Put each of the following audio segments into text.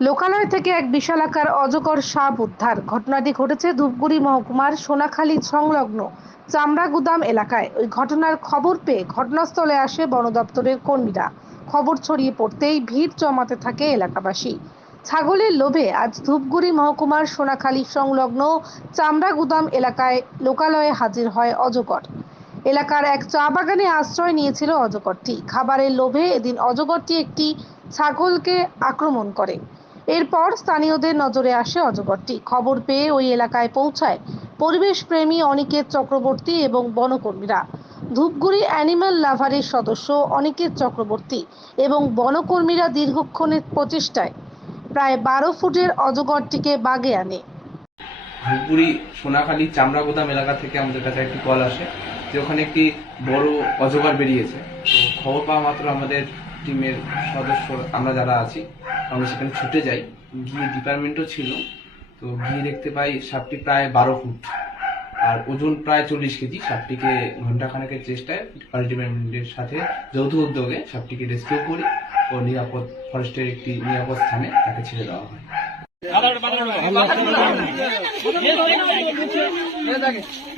লোকালয় থেকে এক বিশালাকার অজগর সাপ উদ্ধার। ঘটনাটি ঘটেছে ধূপগুড়ি মহকুমার সোনাখালী সংলগ্ন চামড়া গুদাম এলাকায়। ওই ঘটনার খবর পেয়ে ঘটনাস্থলে আসে বন দপ্তরের কর্মীরা। খবর ছড়িয়ে পড়তেই ভিড় জমাতে থাকে এলাকাবাসী। ছাগলের লোভে আজ ধূপগুড়ি মহকুমার সোনাখালী সংলগ্ন চামড়া গুদাম এলাকায় লোকালয়ে হাজির হয় অজগর। এলাকার এক চা বাগানে আশ্রয় নিয়েছিল অজগরটি। খাবারের লোভে এদিন অজগরটি একটি ছাগলকে আক্রমণ করে। এরপর স্থানীয়দের নজরে আসে অজগরটি। খবর পেয়ে ওই এলাকায় পৌঁছায় পরিবেশ প্রেমী অনিকেত চক্রবর্তী এবং বনকর্মীরা। ধূপগুড়ি অ্যানিম্যাল লাভারের সদস্য অনিকেত চক্রবর্তী এবং বনকর্মীরা দীর্ঘক্ষণের প্রচেষ্টায় প্রায় বারো ফুটের অজগরটিকে বাগে আনে। ধূপগুড়ি সোনাখালী চামড়া গোদাম এলাকা থেকে আমাদের কাছে একটি কল আসে যে ওখানে একটি বড় অজগর বেরিয়েছে। খবর পাওয়া মাত্র আমাদের টিমের সদস্য আমরা যারা আছি আমরা সেখানে ছুটে যাই। গিয়ে ডিপার্টমেন্টও ছিল। তো গিয়ে দেখতে পাই সাপটি প্রায় বারো ফুট। আর ওজন প্রায় চল্লিশ কেজি। সাপটিকে ঘন্টাখানেকের চেষ্টায় ফরেস্ট ডিপার্টমেন্টের সাথে যৌথ উদ্যোগে সাপটিকে রেস্কিউ করি ও নিরাপদ ফরেস্টের একটি নিরাপদ স্থানে তাকে ছেড়ে দেওয়া হয়।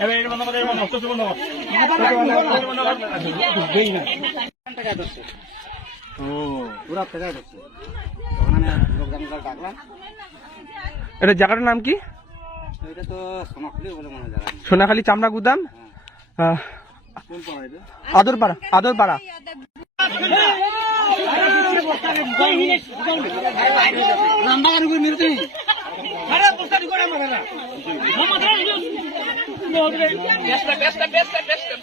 এবার এটা বন্ধ এটা জায়গাটার নাম কি? এটা তো সোনাখুলি বলে মনে হয় জায়গা সোনাখালী চামড়া গুদাম? আদরপাড়া আদরপাড়া।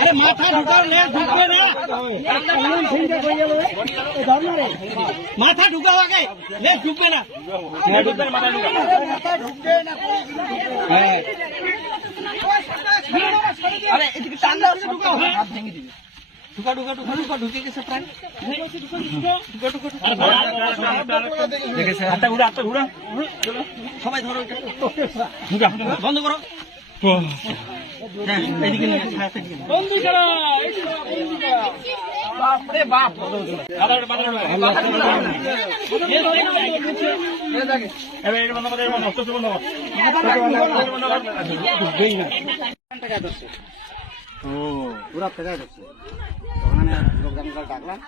আরে মাথা ঢুকাও লে ঢুকবে না। মাথা ঢুকাও আগে লে ঢুকবে না। ঢুকবে না মাথা ঢুকাও আরে এদিকে টান দাও ঢুকাও। হাত ভেঙে দিবে। ঢুকা ঢুকা ঢুকা ঢুকা ঢুকে গেছে প্রায়। হাতটা ঘুরা হাতটা ঘুরা। সবাই ধরো ঢুকা। বন্ধ করো। হ্যাঁ বাপরে বাপ। কর পুরা ফেরাই ঢুকছে ওখানে লোকজন ডাকলাম।